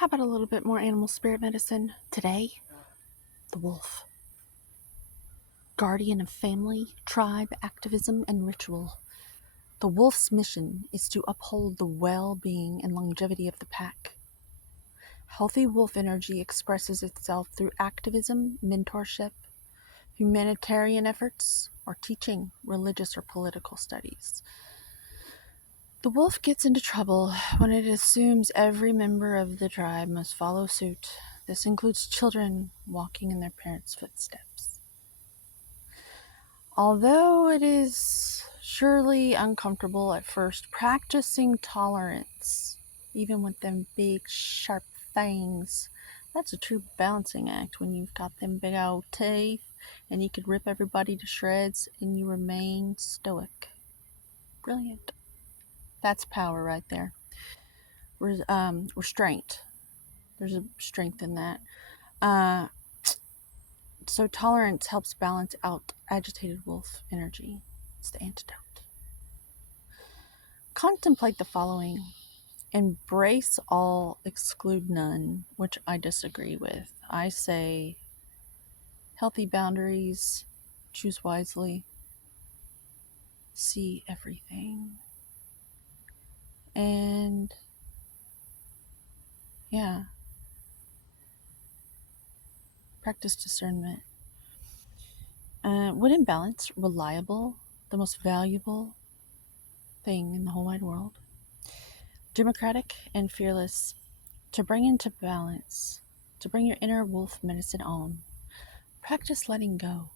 How about a little bit more animal spirit medicine? Today, the wolf. Guardian of family, tribe, activism, and ritual. The wolf's mission is to uphold the well-being and longevity of the pack. Healthy wolf energy expresses itself through activism, mentorship, humanitarian efforts, or teaching religious or political studies. The wolf gets into trouble when it assumes every member of the tribe must follow suit. This includes children walking in their parents' footsteps. Although it is surely uncomfortable at first, practicing tolerance, even with them big, sharp fangs, that's a true balancing act when you've got them big old teeth and you could rip everybody to shreds and you remain stoic. Brilliant. That's power right there. Restraint. There's a strength in that. So tolerance helps balance out agitated wolf energy. It's the antidote. Contemplate the following. Embrace all, exclude none, which I disagree with. I say healthy boundaries, choose wisely, see everything. And yeah, practice discernment. When in balance, reliable, the most valuable thing in the whole wide world. Democratic and fearless, to bring into balance, to bring your inner wolf medicine on. Practice letting go.